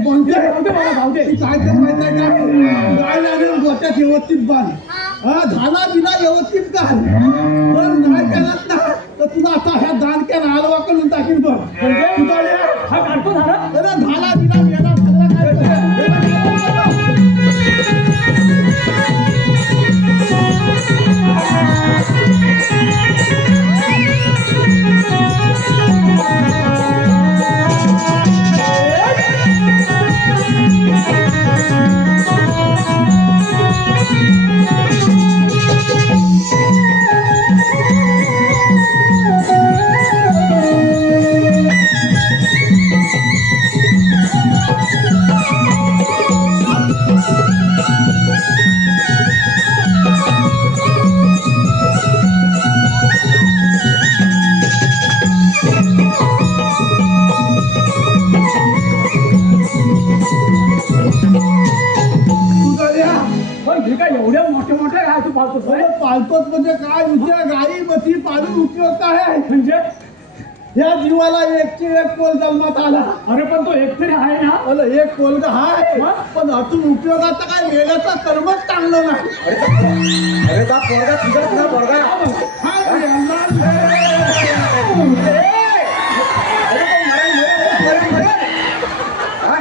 कोणते तिला जाऊ दे मला जाऊ दे ती काय कर माहिती आहे का गाय लागेल गोट्यात व्यवस्थित बांध हा झाला बिना व्यवस्थित घाल पण नाही करत ना तर तुला आता ह्या दांडक्यानं हलवा करून टाकीन बघ म्हणजे तुझ्या हा काढतो झाला अरे झाला बिना मेला सगळं काय तुझ्या पण हे काय एवढ्या मोठ्या काय तू पाहतोस होय? पालतोच म्हणजे काय तुझ्या गाई मती पालून उपयोग काय आहे म्हणजे या जीवाला एकचे एक कोल जन्मात आला अरे पण तो एकतरी आहे ना अरे एक कोल हाय मग? पण अजून उपयोगाचा काय मेल्याचा कर्मच चांगलं नाही अरे बा पोरगा तुझा तुझा पोरगा हा मेला. अरे तो मरण मरण हा?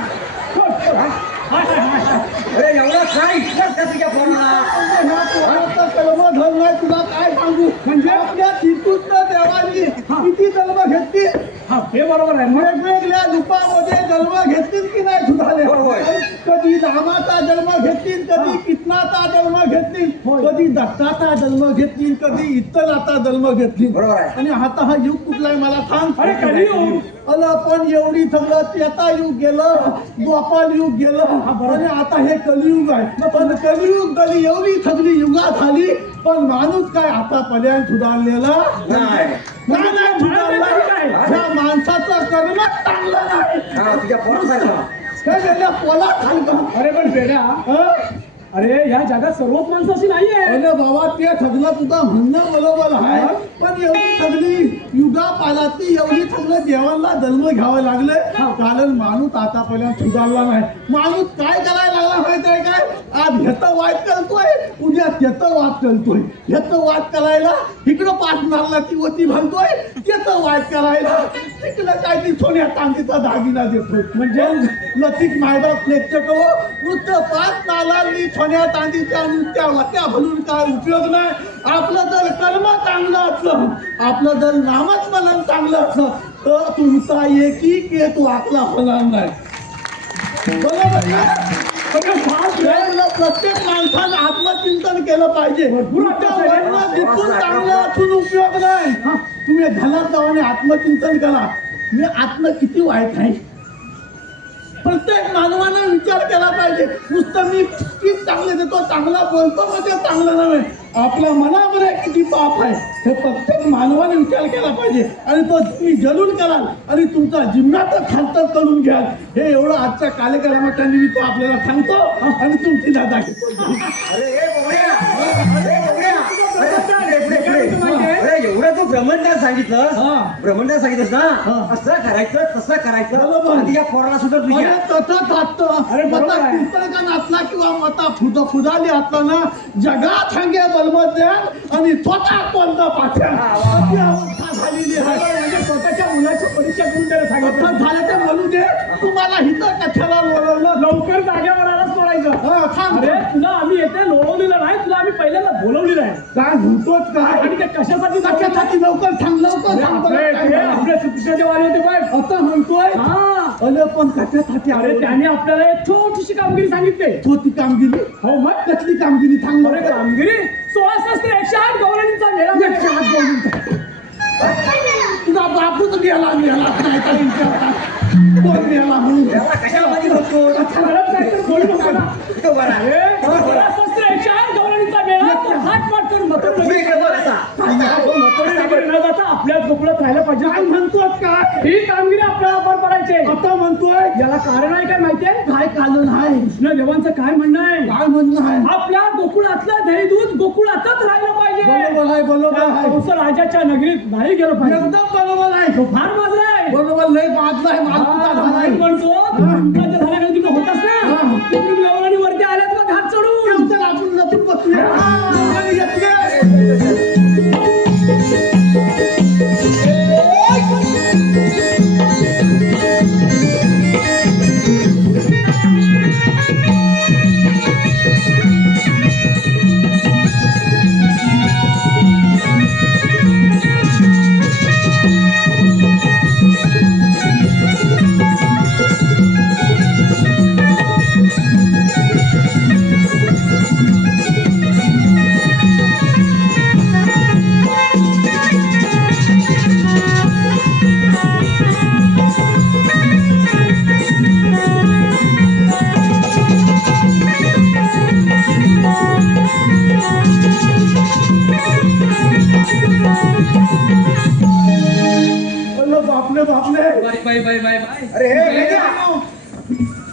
अरे एवढा काय इच्छाच का तुझ्या पोराला ह्या पोराचं कर्म धन नाही तुला काय सांगू म्हणजे आपल्या तिथून देवानी किती जन्म घेतली हा हे बरोबर आहे मग वेगवेगळ्या रूपामध्ये जन्म घेतलीत की नाही सुधारले होय. कधी रामाचा जन्म घेतलीत कधी कृष्णाचा जन्म घेतलीत कधी दत्ताचा जन्म घेतली कधी इत्तलाचा जन्म घेतली बरोबर आहे. आणि आता हा युग कुठला आहे मला सांग अरे कलियुग. अला पण एवढी सगळं त्रेता युग गेलं द्वापार युग गेलं आणि आता हे कलियुग आहे पण कलियुग गली एवढी सगळी युगा झाली पण माणूस काय आता पर्यंत सुधारलेला नाही नाही सुधारला काय? ह्या माणसाचं कर्मच चांगलं नाही हा तुझ्या पोरासारखा काय गेल्या पोला खालका अरे पण बेड्या अरे या जगात सर्वच माणसं अशी नाहीये अरे बाबा ते सगळं तुझं म्हणणं बरोबर आहे पण एवढी सगळी युगा पालातली एवढी सगळं देवाला जन्म घ्यावं लागलंय कारण माणूस आतापर्यंत सुधारला नाही माणूस काय करायला लागला माहिती आहे काय आज ह्याचं वाद करतोय उद्या त्याचं वाद करतोय ह्याचं वाद करायला इकडं पाच नारला ती वती घालतोय त्याचं वाद करायला तिकडं काय ती सोन्या चांदीचा दागिना देतोय म्हणजे लतीक मायदा प्रेक्षक नुसतं पाच नालांनी सोन्या चांदीच्या नुसत्या वत्या भरून काय उपयोग नाही आपलं जर कर्म चांगलं असलं आपलं जर नामस्मरण चांगलं असलं तर तुमचा एकी तू आपला होणार नाही बरोबर ना? त्यामुळं प्रत्येक माणसानं आत्मचिंतन केलं पाहिजे तुमच्या वर्ण जिथून चांगलं असून उपयोग नाही तुम्ही घरात जाऊन आत्मचिंतन करा मी आत्म किती वाईट आहे प्रत्येक मानवानं विचार केला पाहिजे नुसतं मी किती चांगलं देतो चांगला बोलतो म्हणजे चांगलं नव्हे आपल्या मनामध्ये किती पाप आहे हे प्रत्येक मानवाने विचार केला पाहिजे आणि तो तुम्ही जरूर कराल आणि तुमचा जिम्म्याचं खालतं करून घ्याल हे एवढं आजच्या कार्यक्रमाच्या निमित्त आपल्याला सांगतो आणि तुमची दादा घेतो अरे ए बोबड्या अरे बोबड्या अरे एवढं तू ब्रह्मज्ञान सांगितलं ब्रह्मज्ञान सांगितलंस ना असं करायचं तसं करायचं बरोबर. आणि या पोराला सुद्धा अरे तुझ्या तसंच असतं अरे बरोबर मता आहे. कीर्तनका नाचला किंवा मता फुदाली असताना जगात सांगे बलमद्यान आणि स्वतः कोणता पाठ्या अशी अवस्था झालेली आहे म्हणजे स्वतःच्या मुलाच्या परीक्षा करून त्याला सांगितलं असं झालं तर म्हणू दे तुम्हाला हिथं कशाला बोलवलं लवकर जाग्यावर आलाच सोडायचं हा, सांग. अरे तुला आम्ही येते लोळवलेलं नाही तुला आम्ही पहिल्यांदा बोलवलेलं आहे काय म्हणतोच काय आणि ते कशासाठी कशासाठी लवकर सांग लवकर सांग बरं, काय झालं? आपल्या श्रीकृष्णाचे वाले होते बाय असं म्हणतोय हा अरे पण कशासाठी अरे त्याने आपल्याला एक छोटीशी कामगिरी सांगितली होती कामगिरी हो मग कसली कामगिरी सांग अरे बरं. कामगिरी 16 शस्त्र 108 गौरणींचा मेळा 108 गौरींचा. तुझा बापूच गेला काय काय विचारता कोण गेला म्हणून याला कशामध्ये बघतो घरात काहीतरी बोलू नको ना तो बरा आहे. तुम्ही इकडे बघ असा. आपल्याच गोकुळात राहायला पाहिजे काय म्हणतोय काय ही कामगिरी आपल्याला पार पडायची आता म्हणतोय याला कारण आहे काय माहितीये काय कारण आहे कृष्ण देवांचं काय म्हणणं आहे काय म्हणणं आहे आपल्या गोकुळातलं दही दूध गोकुळातच राहिलं पाहिजे बरोबर आहे राजाच्या नगरीत नाही गेलं पाहिजे एकदम बरोबर आहे फार माजला आहे बरोबर लय माजला आहे म्हणतो झाल्याकडे तिकडे होतास ना तिकडून गवळणी वरती आल्यात मग घाट चढून आपण लपून बसूया बाय बाय बाय बाय अरे हे मेघा.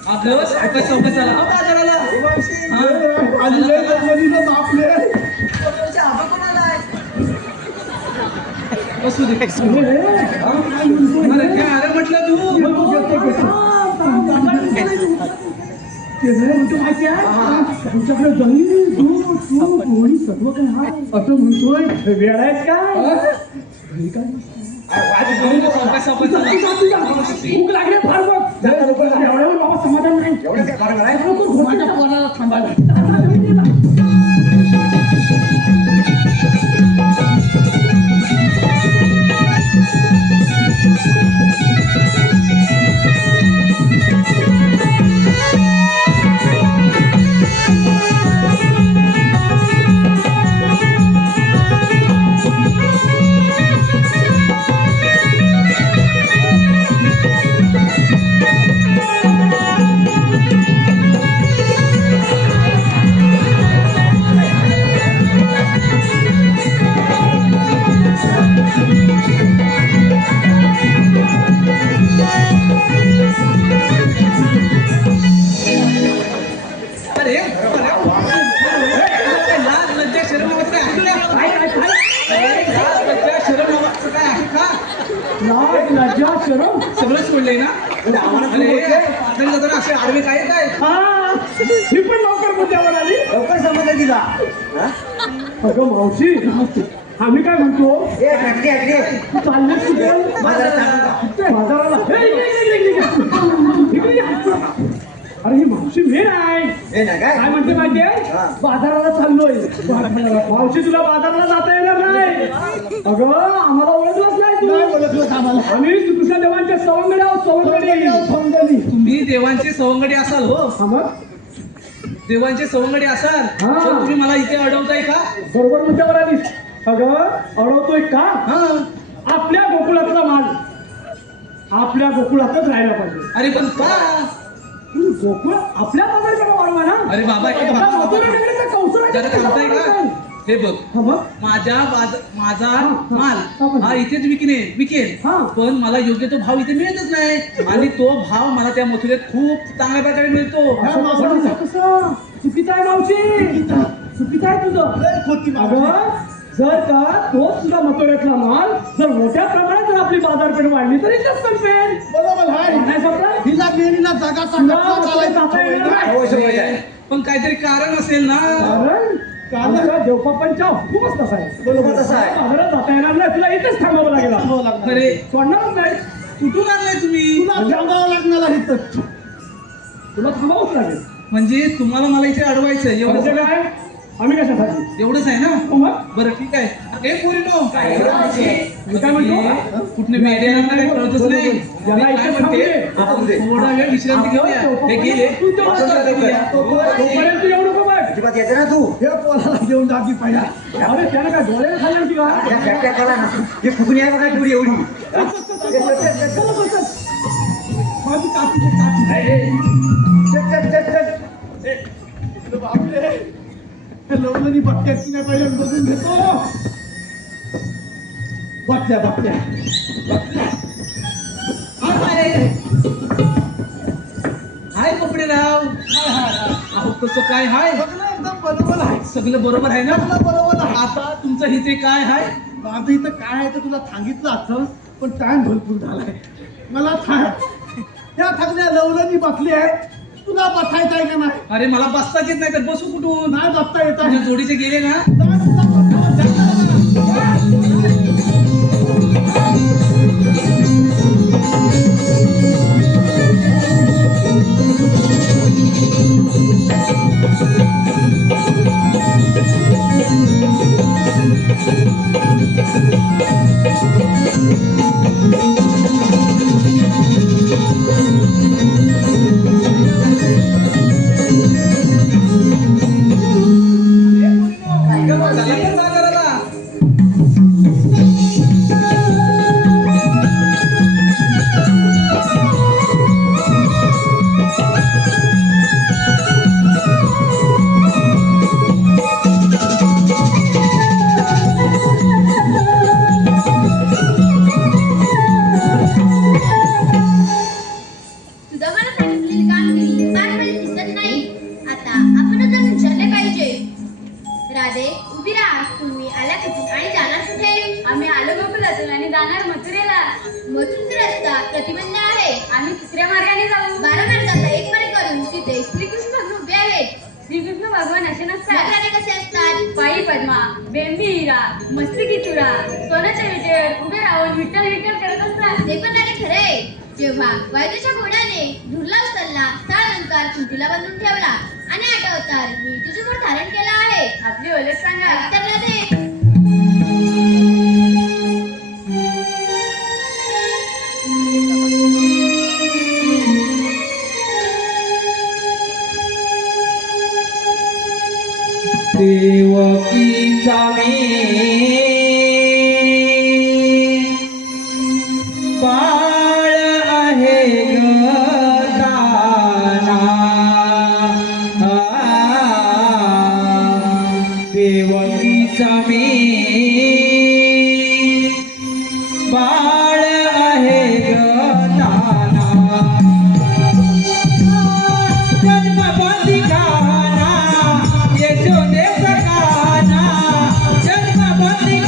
आपलं चौकस आला बाजाराला बसू दे अरे काय अरे म्हटलं तू माहिती आहे तुमच्याकडे जमीन दूध तूप लोणी सर्व काय आहे असं म्हणतोय वेळ आहे काय भूक लागले फार बघ एवढ्यावर बाबा समाधान नाही एवढं काय बरं आहे? माझ्या पोराला थांबायला सगळं सोडलंय ना असे आडवे काय काय ही पण लवकर मुद्द्यावर आली लवकर समजलं तिला हा? अगं मावशी आम्ही काय म्हणतो ए अगदी अगदी चाललेच कुठे बाजाराला इकडे ये. अरे ही मावशी मेन आहे हे ना काय काय म्हणते माहितीये हा. बाजाराला चाललोय मावशी तुला बाजाराला जाता येणार नाही अगं आम्हाला ओळखलंच नाही तू आम्ही श्रीकृष्ण देवांचे सवंगडी आहोत सवंगडी तुम्ही देवांची सवंगडी असाल हो हा मग देवांचे सवंगडी असाल हा. तर तुम्ही मला इथे अडवताय का बरोबर मुद्द्यावर आलीस अगं अडवतोय का हा आपल्या गोकुळातला माल आपल्या गोकुळातच राहायला पाहिजे अरे पण का गोकुळ आपल्या बाजाराकडे वाढवा ना अरे बाबा हे आता बाबा, मथुरा नगरीचं कौशल्य जरा थांबताय का हे बघ हा मग माझा हा. माल हा इथेच विकेल हा. पण मला योग्य तो भाव इथे मिळतच नाही आणि तो भाव मला त्या मथुरेत खूप चांगल्या प्रकारे मिळतो असं कसं चुकीचं आहे मावशी चुकीचं आहे तुझं अगं जर का तोच तुझा मथुरेतला माल जर मोठ्या प्रमाणात जर आपली बाजारपेठ वाढली तर इथंच संपेल बरोबर पण काहीतरी कारण असेल ना कारण देवपापांच्या हुकूमच तसा आहे बरोबर तसा आहे. बाजारात जाता येणार नाही तुला इथेच थांबावं लागेल अरे सोडणारच नाही कुठून आणलाय तुम्ही थांबावं लागणार आहे तुला थांबावंच लागेल म्हणजे तुम्हाला मला इथे अडवायचं म्हणजे एवढं काय आम्ही कशासाठी एवढंच आहे ना मग बरं ठीक आहे हे पोरीनो मी काय म्हणतो कुठे मेडियाला काही कळतच नाही याला मी काय इथे म्हणते थांबू दे. थोडा वेळ विश्रांती घेऊया हे घे तोपर्यंत एवढं नको बघ अजिबात येते ना तू हे पोराला घेऊन जाती पहिला. अरे त्याने काय डोळ्याला खाल्लं की काय? या फॅक्टऱ्या खाला ना हे फुगणी आहे बघा तेवढी एवढी माझी काठी काठी. चल चल चल चल बापरे, हे लवणी बघत्यात की नाही पहिल्या बघून घेतो. बघत्या बघत्या हाय कपडेराव. अहो कसं काय हाय? सगळं एकदम बरोबर आहे. सगळं बरोबर आहे ना? सगळं बरोबर आहे. आता तुमचं इथे काय आहे? माझं इथं काय आहे ते तुला सांगितलं असं, पण टाइम भरपूर झालाय. मला त्या सगळ्या लवलनी बसली आहे. तुला बसायचं आहे का नाही? अरे मला बसताच येत नाही तर बसू कुठून? नाही बसता येत तुझ्या आहे. जोडीचे गेले ना? नाही तुला चला तर सागराला. तुझं मला सांगितलेली कामगिरी फार वेळ दिसत नाही. आता आपणच जाऊन विचारले पाहिजे. राधे उभी राहा. तुम्ही आला कुठून आणि जाणार कुठे? आम्ही आलो गोकुलातून आणि जाणार मथुरेला. मथुरेचा रस्ता प्रतिबंध आहे. आम्ही तिसऱ्या मार्गाने जाऊ. 12 मार्गाचा एक मार्ग करून तिथे श्रीकृष्ण भगवान उभे आहेत. श्रीकृष्ण भगवान असे नसतात. राधे कसे असतात? पायी पद्मा, बेंबी हिरा, मस्तकी तुरा, सोन्याच्या विटेवर उभे राहून विठ्ठल विठ्ठल करत असतात. ते पण राधे खरे. जेव्हा वायुदेच्या घोड्याने धुरला उचलला, 6 अलंकार कुंतीला बांधून ठेवला आणि 8 अवतार मी तुझ्यावर धारण केला आहे. आपली ओळख सांगा. तर राधे देवकीचा मी बाळ आहे ग दाना. देवकीचा मी बाळ आहे ग दाना. जन्मबंदी गाना यशोदेचा गाना. जन्मबंदी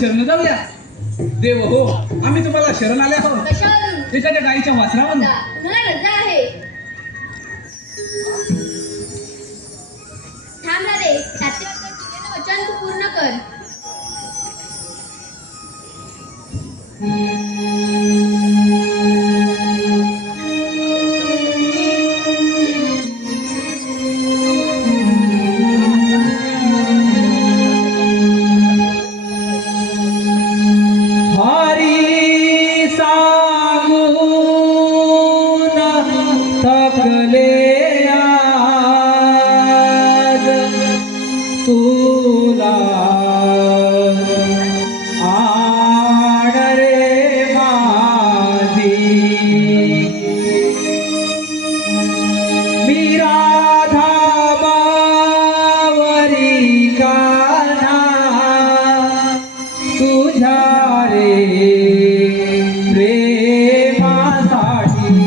शरण जाऊया. देव हो, आम्ही तुम्हाला शरण आले आहोत. कशावरून एखाद्या गाईच्या वासरावरून. मला रजा आहे. थांब रे, तात्यावर दिलेलं वचन तू पूर्ण कर. हरी सांगून थकले आज तुला आण रे माझी मी राधा बावरी कान्हा तुझ्या रे प्रेमासाठी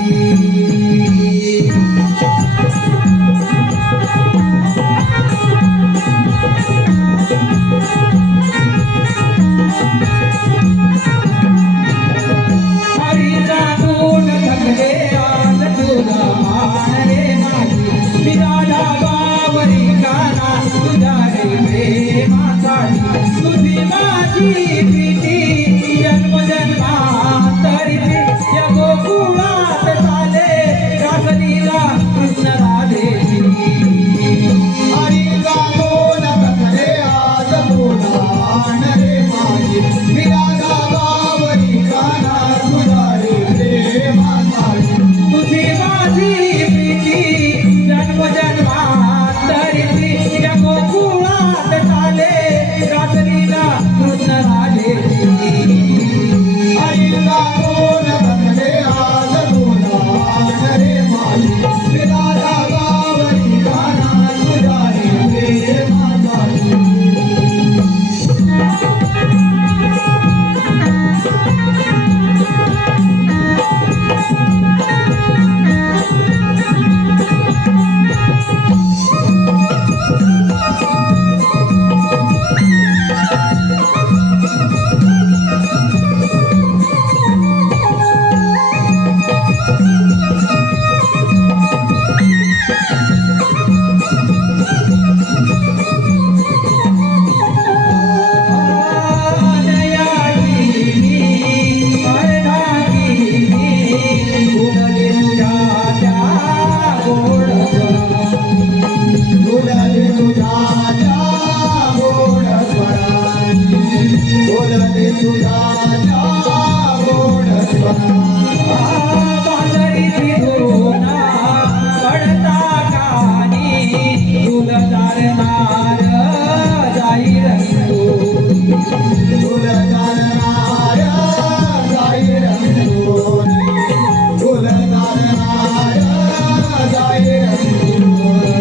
हरी जाणून थकले आज तुला आण रे माझी मी राधा बावरी कान्हा तुझ्या रे प्रेमासाठी तुझी माझी प्रीती जन्मजन्मांतरीची या गोकुळात झाले रासलीला कृष्ण राधेची हरी जागोन थकले आज तुला आण रे माझी मी राधा बावरी कान्हा तुझ्या रे प्रेमासाठी तुझी माझी प्रीती जन्मजन्मांतरीची या गोकुळात झाले रासलीला कृष्ण राधेची हरी जागोन थकले आज तुला आण रे माझी मी राधा बावरी कान्हा तुझ्या रे प्रेमासाठी बोलले तुझ्या त्या गोड स्वरांनी बोलले तुझ्या त्या गोड स्वरांनी फुलदारनार जाई रंगोनी फुलदारनार जाई रंगोनी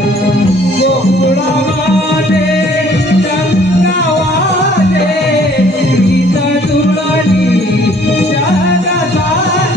गोकुळामध्ये गंगावादे गीत तुळणी जगताने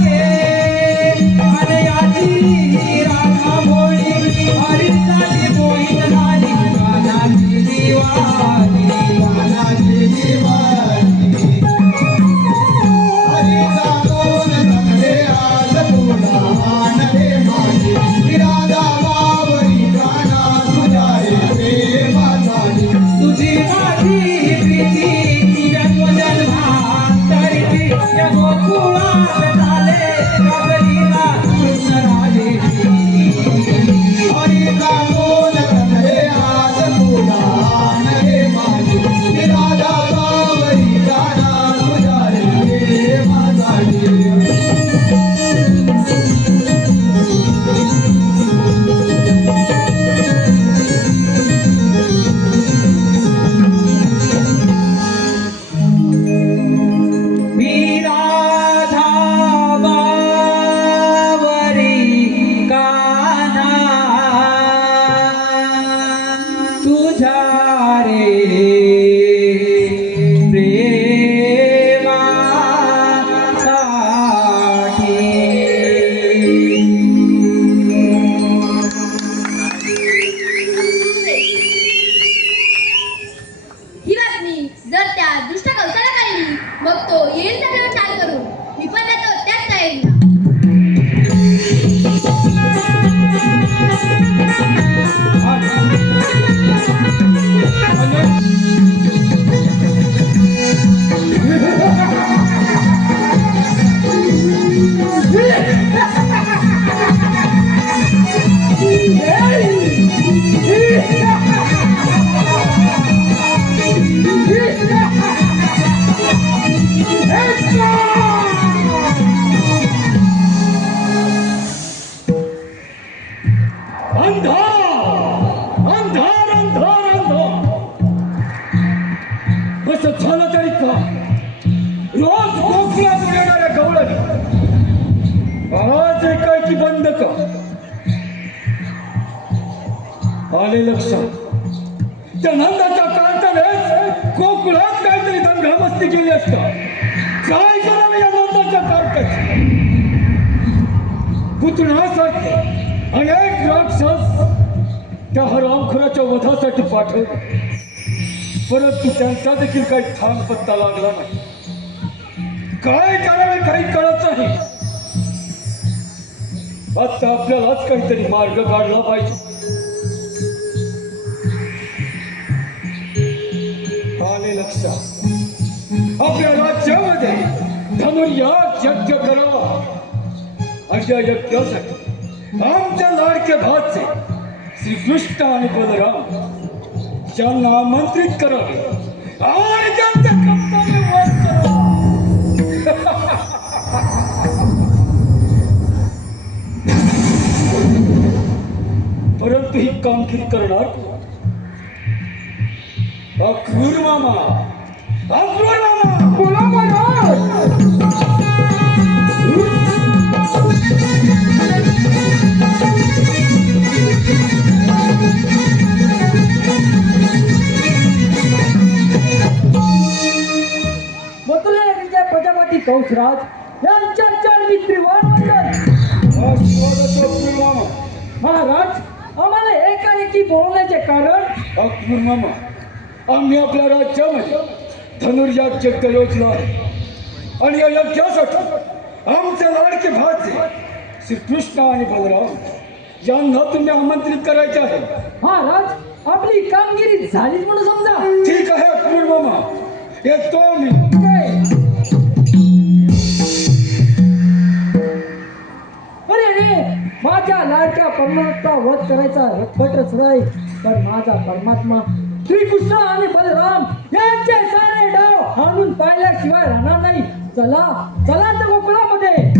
तो येईल त्याच्यावर चाल करून. मी पण येतो त्याच तयारीला. अंधार अंधार अंधार अंधार कसं झालं तरी का रोज कोकणात उडणाऱ्या गवळणी आज एकाएकी बंद का आले लक्षात त्या नंदाच्या कारखान्यात कोकणात काहीतरी दंगामस्ती केली असता काय करावं या नंदाच्या कारखान्यात पुतण्यासारखे अनेक राक्षस त्या हरामखोराच्या वधासाठी पाठवले परंतु त्यांचा देखील काही थांब पत्ता लागला नाही काय करावे काही कळत नाही आता आपल्यालाच काहीतरी मार्ग काढला पाहिजे आले लक्षात आपल्या राज्यामध्ये धनुर्याग यज्ञ करावा अशा यज्ञासाठी आमच्या लाडक्या भाचे श्रीकृष्ण आणि बलराम यांना आमंत्रित करावे आणि त्यांच्या कप्पाने वध करावा. परंतु ही कामगिरी करणार अक्रूर मामा बोला महाराज. मथुरा नगरीच्या प्रजापती कंसराज यांच्या चरणी त्रिवार वंदन. महाराज आम्हाला एकाएकी बोलण्याचे कारण अक्रूर मामा आम्ही आपल्या राज्यामध्ये धनुर्याग यज्ञ योजला आहे आणि या यज्ञासाठी आमचे लाडके भाचे श्रीकृष्ण आणि बलराम यांना तुम्ही आमंत्रित करायचे आहे. महाराज आपली कामगिरी झालीच म्हणून समजा. ठीक आहे अक्रूर मामा येतो मी. अरे रे माझ्या लाडक्या परमात्मा वध करायचा रखटच नाही तर माझा परमात्मा श्रीकृष्ण आणि बलराम यांचे सारे डाव हाणून पाहिल्याशिवाय राहणार नाही. चला चला त्या गोकुळामध्ये.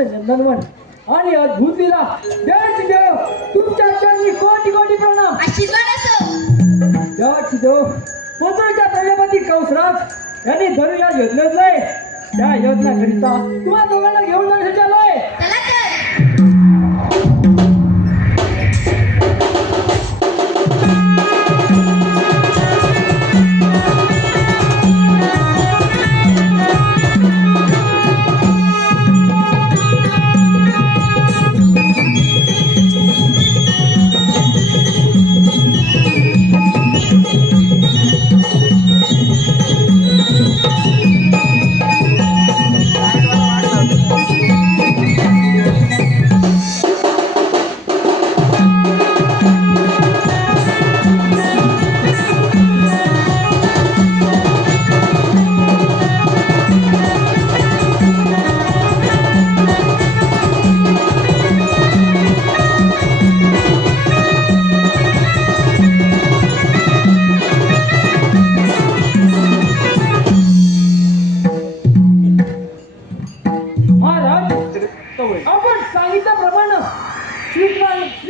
नंदनवन आणि अद्भुत लीला त्याच देव तुमच्या चरणी कोटी कोटी प्रणाम. आशीर्वाद असो. त्याच देव मथुरेच्या प्रजापती कंसराज यांनी धनुर्या योजनेतलंय त्या योजनाकरिता तुम्हा दोघांना घेऊन जाण्यासाठी आलोय. चला तर.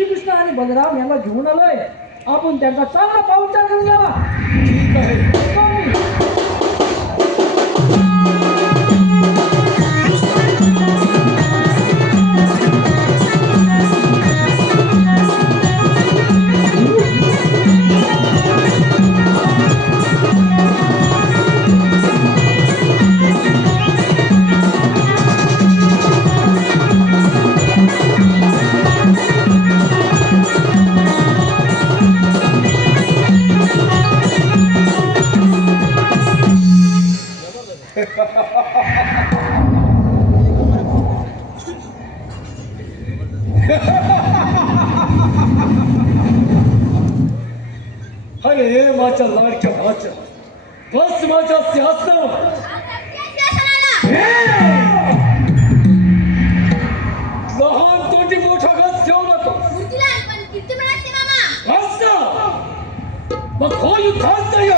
श्रीकृष्ण आणि बलराम यांना घेऊन आलोय. आपण त्यांचा चांगला पाहुणचार करून घ्यावा. ठीक आहे. येतो मी. अरे माझ्या लाडक्या भाच्या, बस माझ्या सिंहासनावर. लहान तोंडी मोठा घास ठेवू नको. घास ना. मग हो युद्धात नाही.